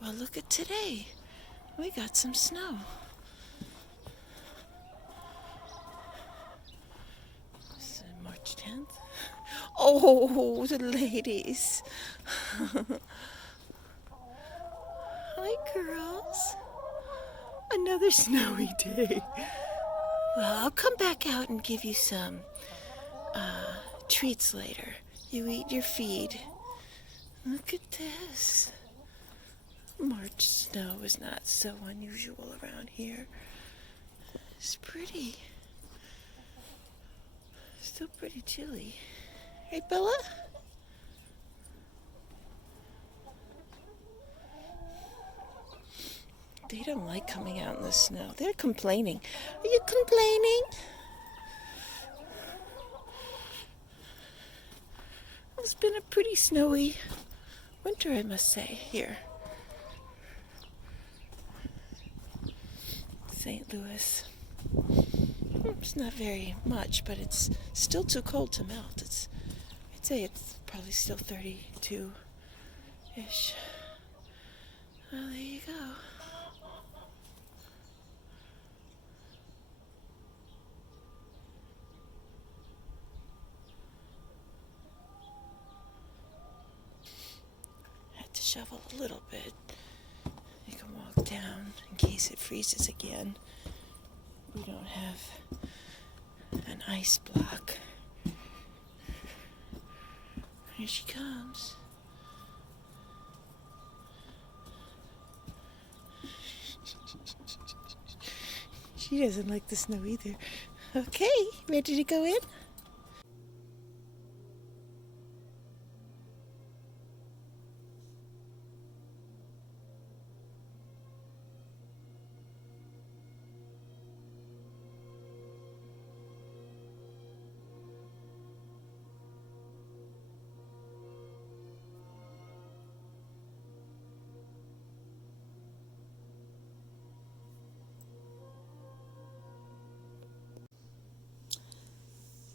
Well, look at today. We got some snow. It's March 10th. Oh, the ladies. Hi, girls. Another snowy day. Well, I'll come back out and give you some treats later. You eat your feed. Look at this. March snow is not so unusual around here. It's pretty. Still pretty chilly. Hey, Bella? They don't like coming out in the snow. They're complaining. Are you complaining? It's been a pretty snowy winter, I must say, here. St. Louis. It's not very much, but it's still too cold to melt. I'd say it's probably still 32-ish. Well, there you go. Had to shovel a little bit. You can walk down in case it freezes again. We don't have an ice block. Here she comes. She doesn't like the snow either. Okay, ready to go in?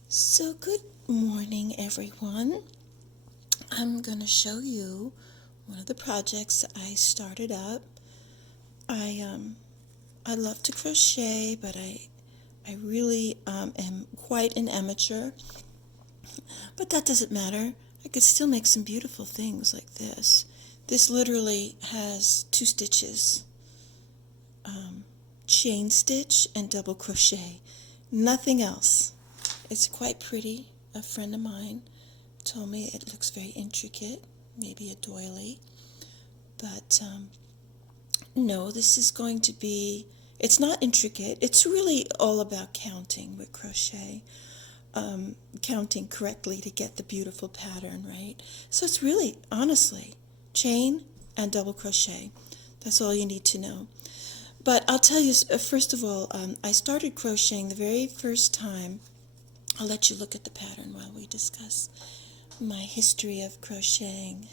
So good morning, everyone. I'm going to show you one of the projects I started up. I love to crochet, but I really am quite an amateur. But that doesn't matter. I could still make some beautiful things like this. This literally has 2 stitches, chain stitch and double crochet. Nothing else. It's quite pretty. A friend of mine told me it looks very intricate, maybe a doily. But no, this is going to be, it's not intricate. It's really all about counting with crochet. Counting correctly to get the beautiful pattern, right? So it's really, honestly, chain and double crochet. That's all you need to know. But I'll tell you, first of all, I started crocheting the very first time. I'll let you look at the pattern while we discuss my history of crocheting.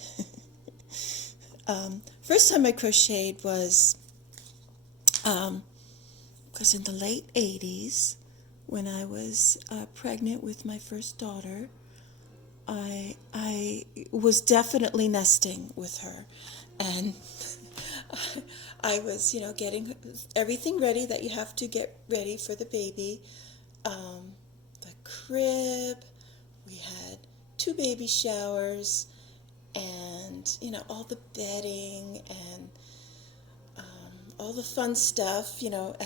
First time I crocheted was in the late 80s when I was pregnant with my first daughter. I was definitely nesting with her, and I was, getting everything ready that you have to get ready for the baby. The crib, we had 2 baby showers, and all the bedding and all the fun stuff,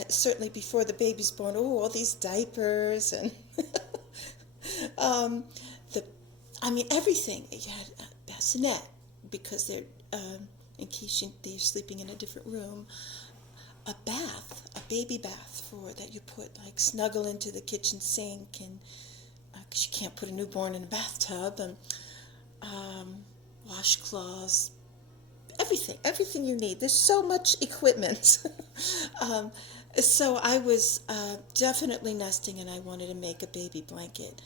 certainly before the baby's born. Oh, all these diapers and everything. You had a bassinet because they're in case they're sleeping in a different room. A bath, a baby bath that you put like snuggle into the kitchen sink, and because you can't put a newborn in a bathtub, and washcloths, everything you need. There's so much equipment. So I was definitely nesting, and I wanted to make a baby blanket.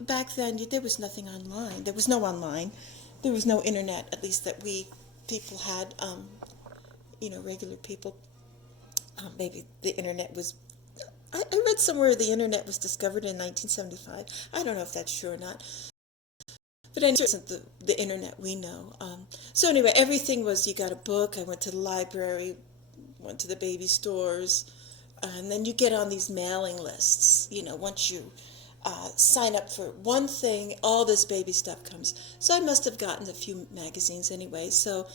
Back then there was nothing online. There was no online. There was no internet, at least that we people had. Regular people. Maybe the internet was. I read somewhere the internet was discovered in 1975. I don't know if that's true or not. But anyway, it isn't the internet we know. So anyway, everything was, you got a book, I went to the library, went to the baby stores, and then you get on these mailing lists. You know, once you sign up for one thing, all this baby stuff comes. So I must have gotten a few magazines anyway. So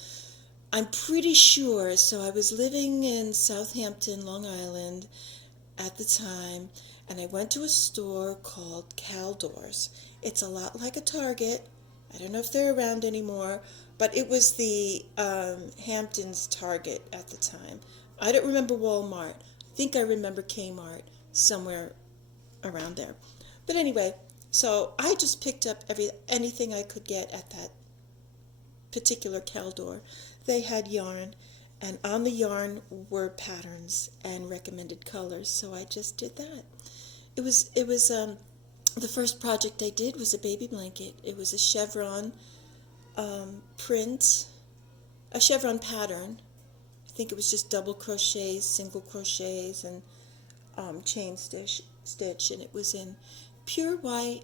I'm pretty sure, so I was living in Southampton, Long Island at the time, and I went to a store called Caldor's. It's a lot like a Target. I don't know if they're around anymore, but it was the Hamptons Target at the time. I don't remember Walmart. I think I remember Kmart, somewhere around there. But anyway, so I just picked up anything I could get at that particular Caldor. They had yarn, and on the yarn were patterns and recommended colors, so I just did that. It was the first project I did was a baby blanket. It was a chevron print, a chevron pattern. I think it was just double crochets, single crochets, and chain stitch, and it was in pure white,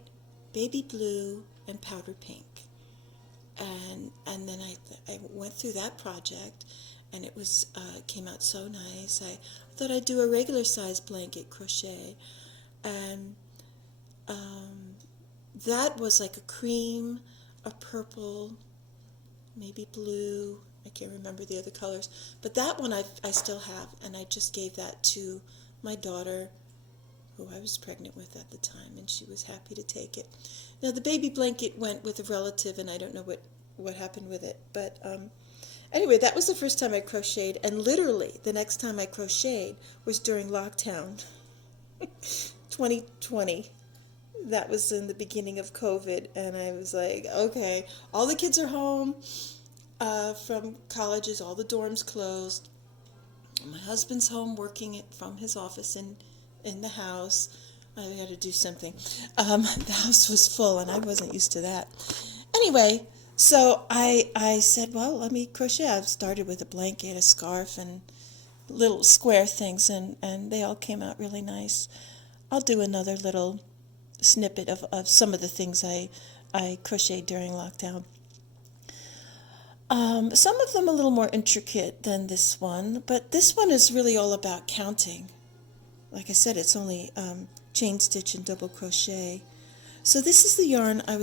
baby blue, and powder pink. And then I went through that project, and it was came out so nice. I thought I'd do a regular size blanket crochet, and that was like a cream, a purple, maybe blue. I can't remember the other colors, but that one I still have, and I just gave that to my daughter, who I was pregnant with at the time, and she was happy to take it. Now the baby blanket went with a relative, and I don't know what happened with it, but anyway, that was the first time I crocheted, and literally the next time I crocheted was during lockdown 2020. That was in the beginning of COVID, and I was like, okay, all the kids are home from colleges, all the dorms closed. My husband's home working from his office in the house. I had to do something. The house was full, and I wasn't used to that. Anyway, so I said, well, let me crochet. I've started with a blanket, a scarf, and little square things, and they all came out really nice. I'll do another little snippet of some of the things I crocheted during lockdown. Some of them a little more intricate than this one, but this one is really all about counting. Like I said, it's only chain stitch and double crochet. So this is the yarn I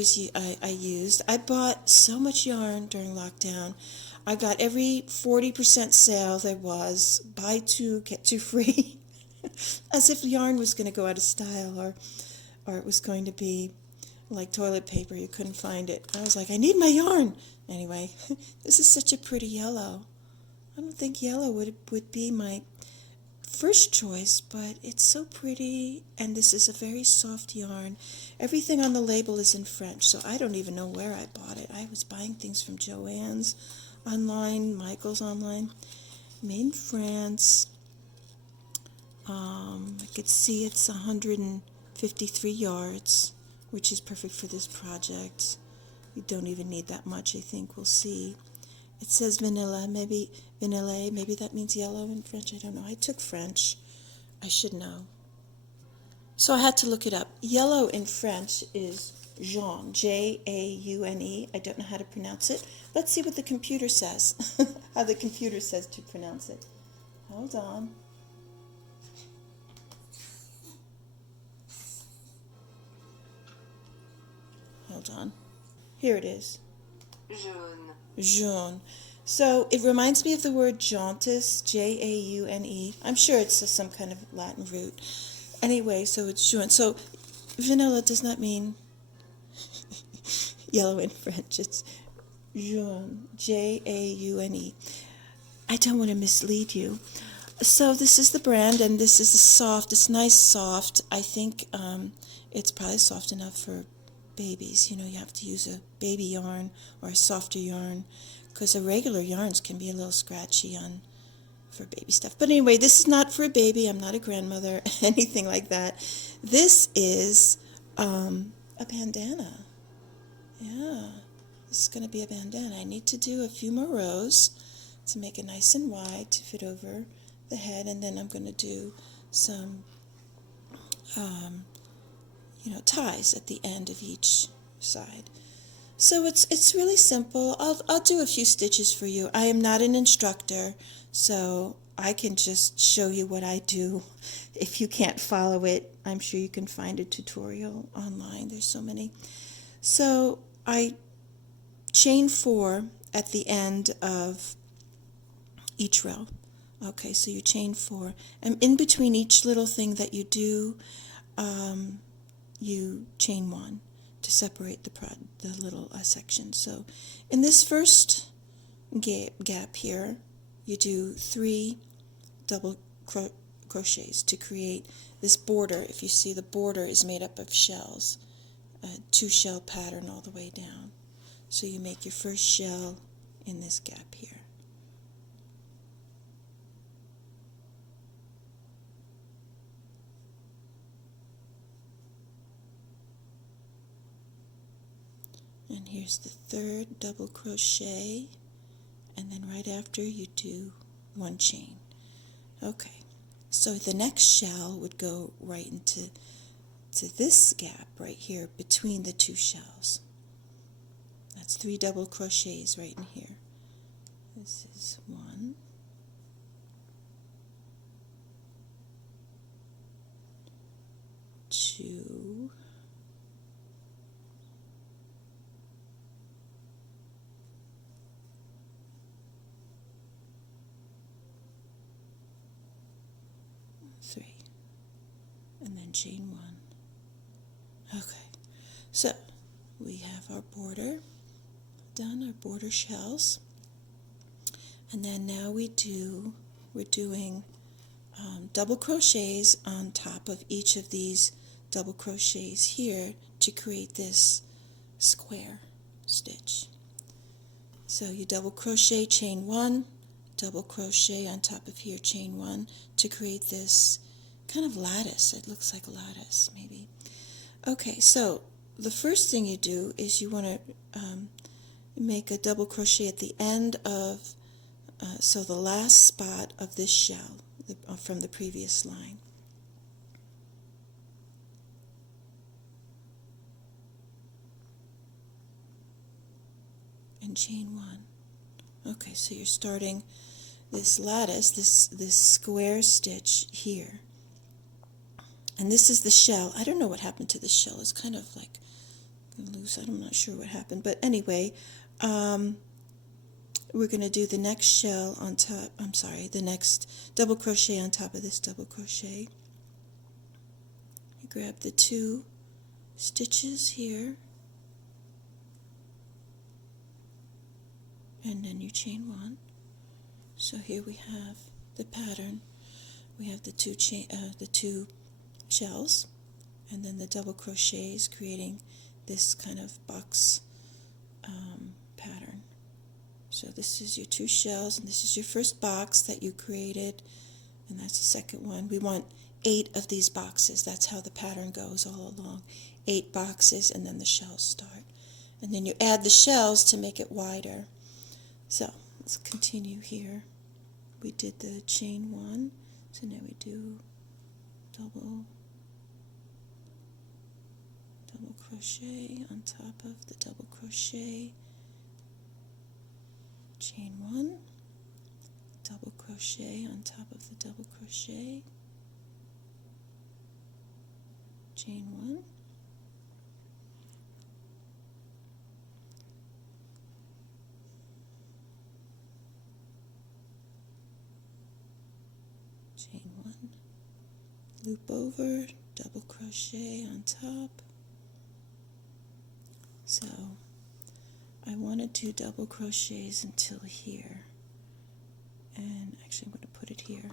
used. I bought so much yarn during lockdown. I got every 40% sale there was. Buy two, get two free. As if yarn was going to go out of style, or it was going to be like toilet paper. You couldn't find it. I was like, I need my yarn. Anyway, this is such a pretty yellow. I don't think yellow would be my first choice, but it's so pretty, and this is a very soft yarn. Everything on the label is in French, so I don't even know where I bought it. I was buying things from Joann's online, Michael's online. Made in France. I could see it's 153 yards, which is perfect for this project. You don't even need that much, I think. We'll see. It says vanilla, maybe that means yellow in French. I don't know. I took French. I should know. So I had to look it up. Yellow in French is jaune, Jaune. I don't know how to pronounce it. Let's see what the computer says, how the computer says to pronounce it. Hold on. Hold on. Here it is. Jaune. Jaune. So it reminds me of the word jaundice, Jaune. I'm sure it's some kind of Latin root. Anyway, so it's jaune. So vanilla does not mean yellow in French. It's jaune, Jaune. I don't want to mislead you. So this is the brand, and this is a soft. It's nice soft. I think it's probably soft enough for babies. You know, you have to use a baby yarn or a softer yarn, because the regular yarns can be a little scratchy for baby stuff. But anyway, this is not for a baby. I'm not a grandmother, anything like that. This is a bandana. Yeah, this is going to be a bandana. I need to do a few more rows to make it nice and wide to fit over the head, and then I'm going to do some ties at the end of each side. So it's really simple. I'll do a few stitches for you. I am not an instructor, so I can just show you what I do. If you can't follow it, I'm sure you can find a tutorial online. There's so many. So I chain 4 at the end of each row. Okay, so you chain 4, and in between each little thing that you do, you chain 1 to separate the little section. So in this first gap here, you do 3 double crochets to create this border. If you see, the border is made up of shells, a 2-shell pattern all the way down. So you make your first shell in this gap here. And here's the 3rd double crochet, and then right after you do 1 chain. Okay, so the next shell would go right into this gap right here between the 2 shells. That's 3 double crochets right in here. This is 1, 2, 3, and then chain 1. Okay, so we have our border done, our border shells, and then now we're doing double crochets on top of each of these double crochets here to create this square stitch. So you double crochet, chain 1, double crochet on top of here, chain 1 to create this kind of lattice. It looks like a lattice maybe. Okay, so the first thing you do is you want to make a double crochet at the end of so the last spot of this shell from the previous line. And chain 1. Okay, so you're starting this lattice, this square stitch here. And this is the shell. I don't know what happened to the shell. It's kind of like loose. I'm not sure what happened. But anyway, we're going to do the next shell on top, the next double crochet on top of this double crochet. You grab the 2 stitches here, and then you chain 1. So here we have the pattern. We have the 2 shells, and then the double crochets creating this kind of box pattern. So this is your 2 shells, and this is your first box that you created, and that's the second one. We want 8 of these boxes. That's how the pattern goes all along. 8 boxes, and then the shells start. And then you add the shells to make it wider. So let's continue here. We did the chain 1, so now we do double crochet on top of the double crochet, chain 1, double crochet on top of the double crochet, chain 1, chain 1, loop over, double crochet on top. So I want to do double crochets until here, and actually I'm going to put it here.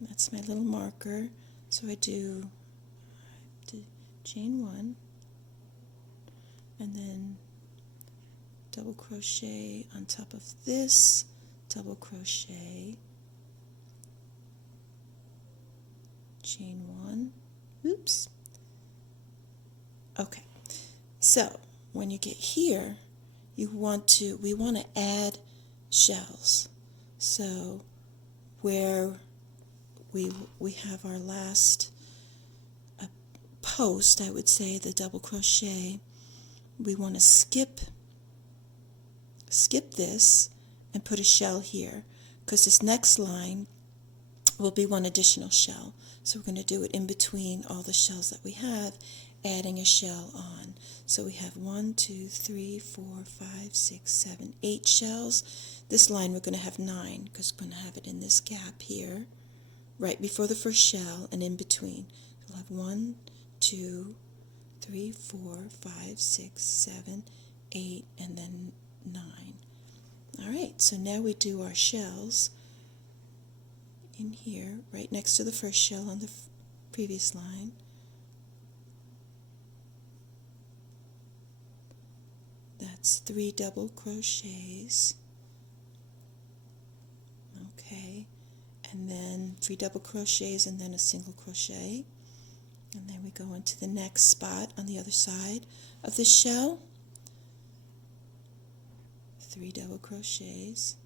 That's my little marker. So I do chain 1, and then double crochet on top of this, double crochet, chain 1, oops. Okay, so when you get here, we want to add shells. So where we have our last post, I would say, the double crochet, we want to skip this and put a shell here, because this next line will be one additional shell. So we're going to do it in between all the shells that we have, adding a shell on. So we have 1, 2, 3, 4, 5, 6, 7, 8 shells. This line we're going to have 9, because we're going to have it in this gap here, right before the first shell and in between. So we'll have 1, 2, 3, 4, 5, 6, 7, 8, and then 9. All right, so now we do our shells in here, right next to the first shell on the previous line. That's 3 double crochets. Okay, and then 3 double crochets and then a single crochet. And then we go into the next spot on the other side of the shell. 3 double crochets.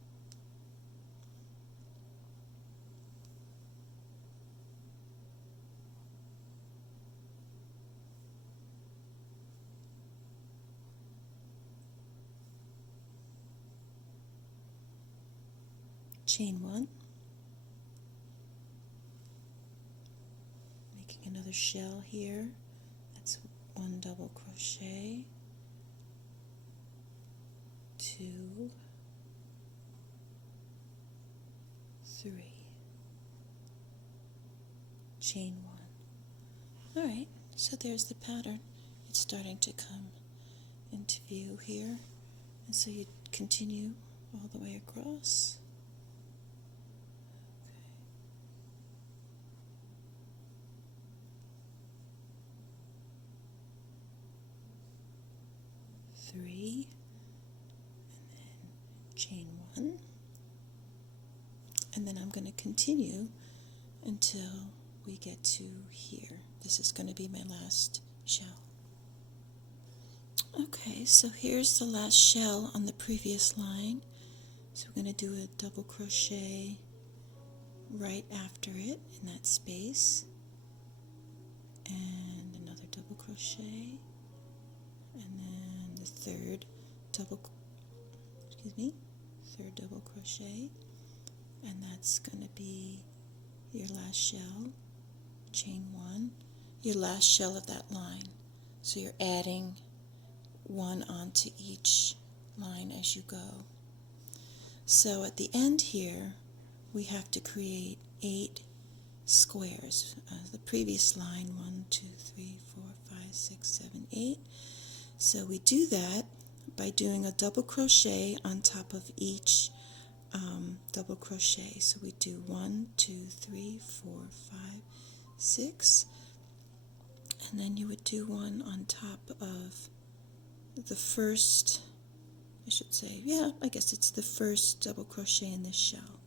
Chain 1, making another shell here. That's 1 double crochet, 2, 3, chain 1. All right, so there's the pattern. It's starting to come into view here, and so you continue all the way across. Three, and then chain 1, and then I'm going to continue until we get to here. This is going to be my last shell. Okay, so here's the last shell on the previous line. So we're going to do a double crochet right after it in that space, and another double crochet, and then the third double crochet, and that's going to be your last shell, chain 1, your last shell of that line. So you're adding 1 onto each line as you go. So at the end here, we have to create 8 squares. The previous line, 1, 2, 3, 4, 5, 6, 7, 8. So we do that by doing a double crochet on top of each double crochet. So we do 1, 2, 3, 4, 5, 6, and then you would do 1 on top of the first, I should say, yeah, I guess it's the first double crochet in this shell.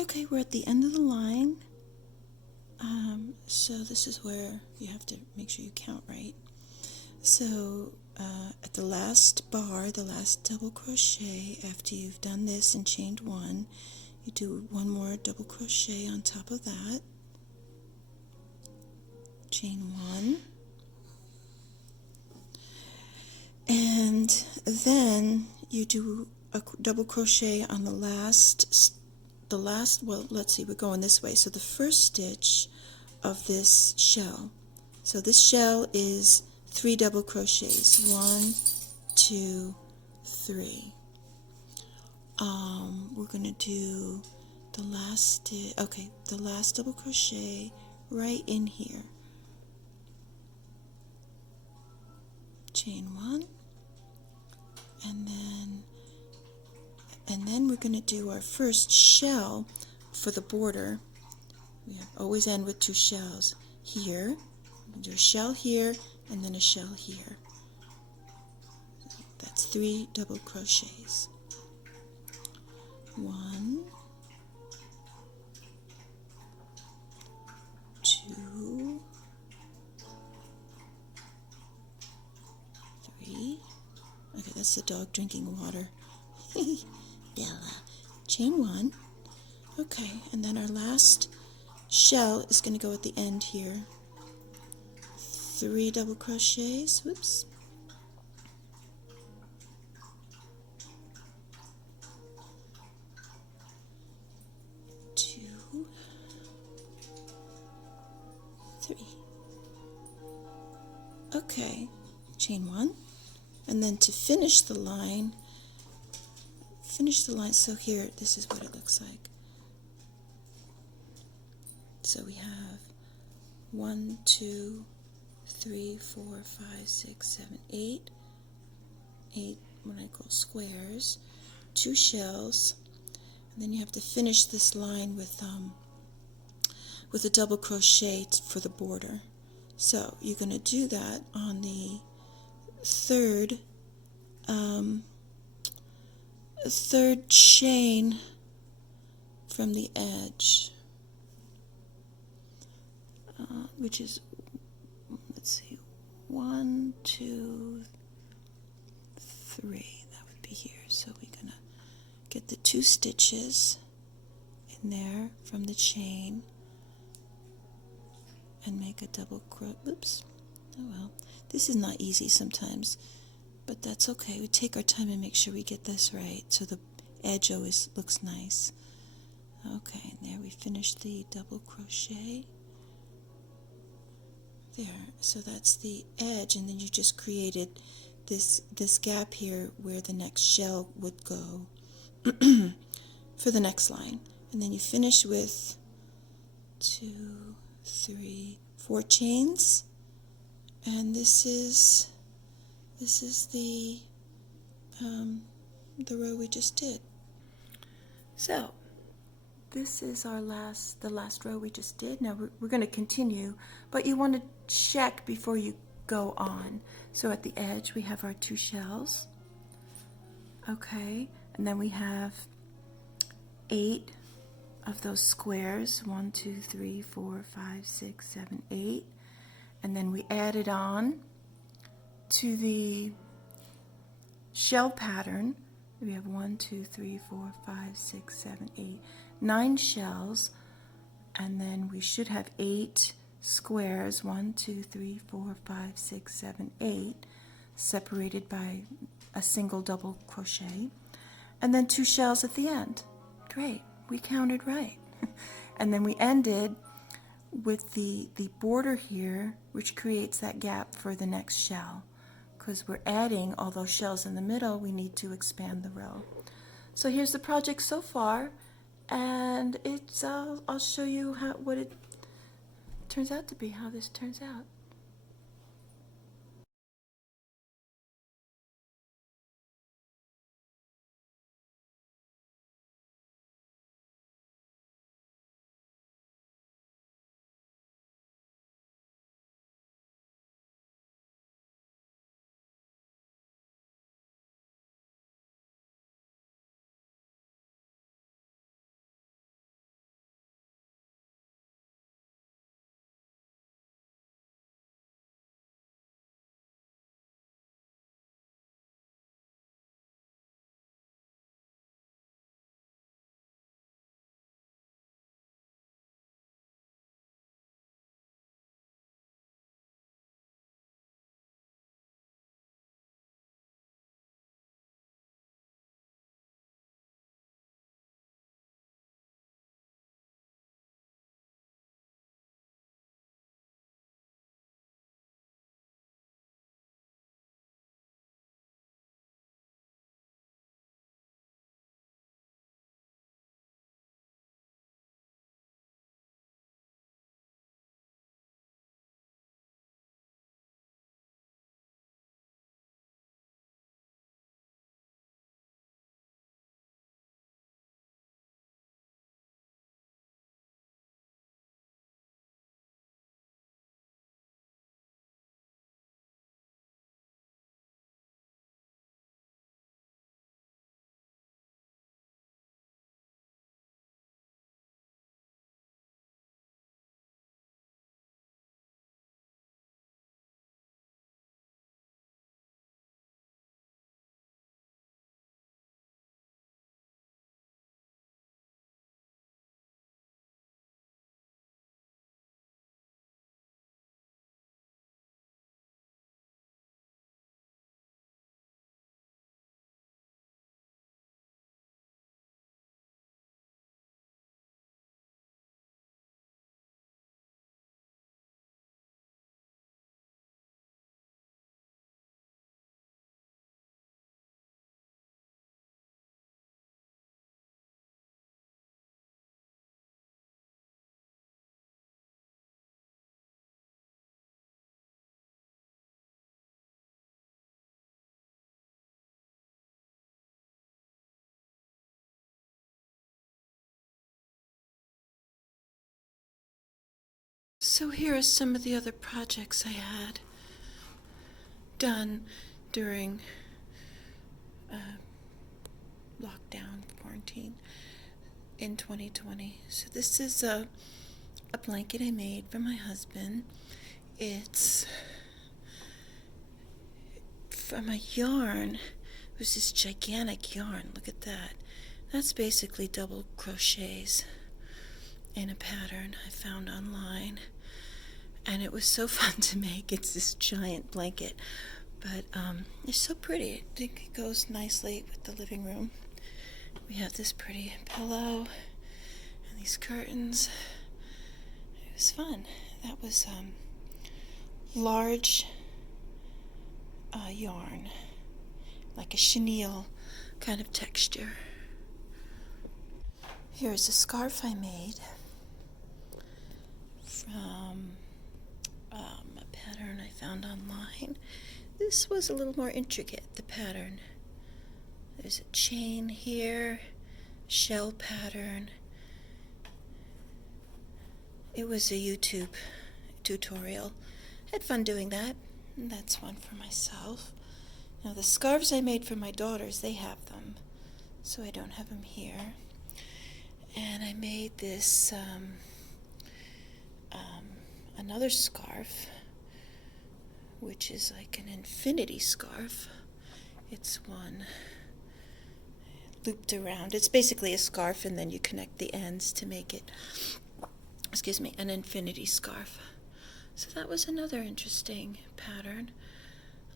Okay, we're at the end of the line. So this is where you have to make sure you count right. So at the last bar, the last double crochet, after you've done this and chained 1, you do 1 more double crochet on top of that, chain 1, and then you do a double crochet on the last, well, let's see, we're going this way. So the first stitch of this shell. So this shell is 3 double crochets. 1, 2, 3. We're going to do the last the last double crochet right in here. Chain 1, and then we're going to do our first shell for the border. We always end with 2 shells here. We'll do a shell here and then a shell here. That's 3 double crochets. 1, 2, 3. Okay, that's the dog drinking water. Bella. Chain 1. Okay, and then our last shell is going to go at the end here. 3 double crochets, whoops. 2, 3. Okay, chain 1, and then to finish the line, so here, this is what it looks like. So we have 1, 2, 3, 4, 5, 6, 7, 8, 8 what I call squares, 2 shells, and then you have to finish this line with a double crochet for the border. So you're going to do that on the third chain from the edge, which is, let's see, 1, 2, 3. That would be here. So we're going to get the 2 stitches in there from the chain and make a double crochet. Oops. Oh well. This is not easy sometimes, but that's okay. We take our time and make sure we get this right so the edge always looks nice. Okay, and there we finished the double crochet. There, so that's the edge, and then you just created this gap here where the next shell would go for the next line. And then you finish with 2, 3, 4 chains, and this is the row we just did. So this is the last row we just did. Now we're going to continue, but you want to check before you go on. So at the edge we have our 2 shells. Okay, and then we have 8 of those squares, 1, 2, 3, 4, 5, 6, 7, 8, and then we added on to the shell pattern. We have 1, 2, 3, 4, 5, 6, 7, 8, 9 shells, and then we should have 8 squares, 1, 2, 3, 4, 5, 6, 7, 8, separated by a single double crochet, and then 2 shells at the end. Great, we counted right. And then we ended with the border here, which creates that gap for the next shell. Because we're adding all those shells in the middle, we need to expand the row. So here's the project so far, and it's I'll show you what it turns out to be, how this turns out. So here are some of the other projects I had done during lockdown, quarantine in 2020. So this is a blanket I made for my husband. It's from a yarn. It was this gigantic yarn. Look at that. That's basically double crochets in a pattern I found online. And it was so fun to make. It's this giant blanket. But it's so pretty. I think it goes nicely with the living room. We have this pretty pillow and these curtains. It was fun. That was large yarn, like a chenille kind of texture. Here's a scarf I made from a pattern I found online. This was a little more intricate, the pattern. There's a chain here, shell pattern. It was a YouTube tutorial. Had fun doing that. And that's one for myself. Now the scarves I made for my daughters, they have them, so I don't have them here. And I made this another scarf, which is like an infinity scarf. It's one looped around. It's basically a scarf, and then you connect the ends to make it, an infinity scarf. So that was another interesting pattern,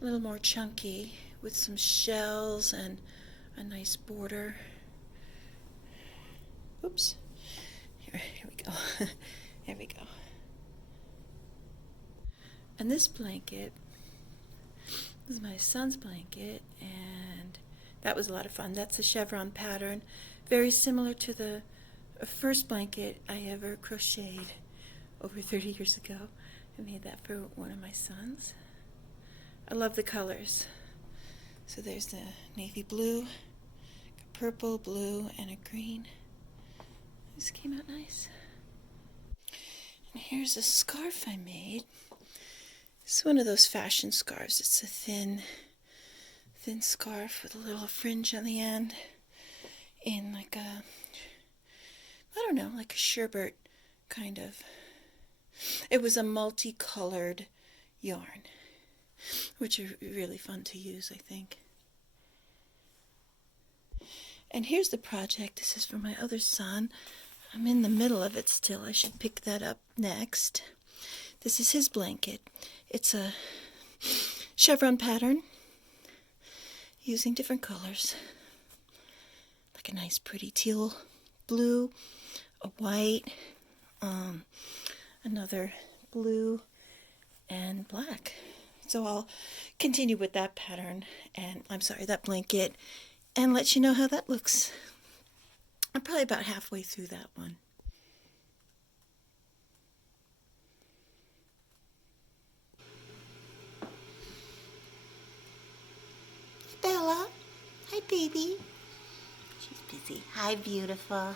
a little more chunky with some shells and a nice border. Oops. Here we go. There we go. And this blanket was my son's blanket, and that was a lot of fun. That's a chevron pattern, very similar to the first blanket I ever crocheted over 30 years ago. I made that for one of my sons. I love the colors. So there's the navy blue, a purple, blue, and a green. This came out nice. And here's a scarf I made. It's one of those fashion scarves. It's a thin scarf with a little fringe on the end in like a, I don't know, like a sherbet kind of. It was a multicolored yarn, which are really fun to use, I think. And here's the project. This is for my other son. I'm in the middle of it still. I should pick that up next. This is his blanket. It's a chevron pattern using different colors, like a nice pretty teal blue, a white, another blue, and black. So I'll continue with that pattern, and that blanket, and let you know how that looks. I'm probably about halfway through that one. Bella, hi baby. She's busy. Hi beautiful.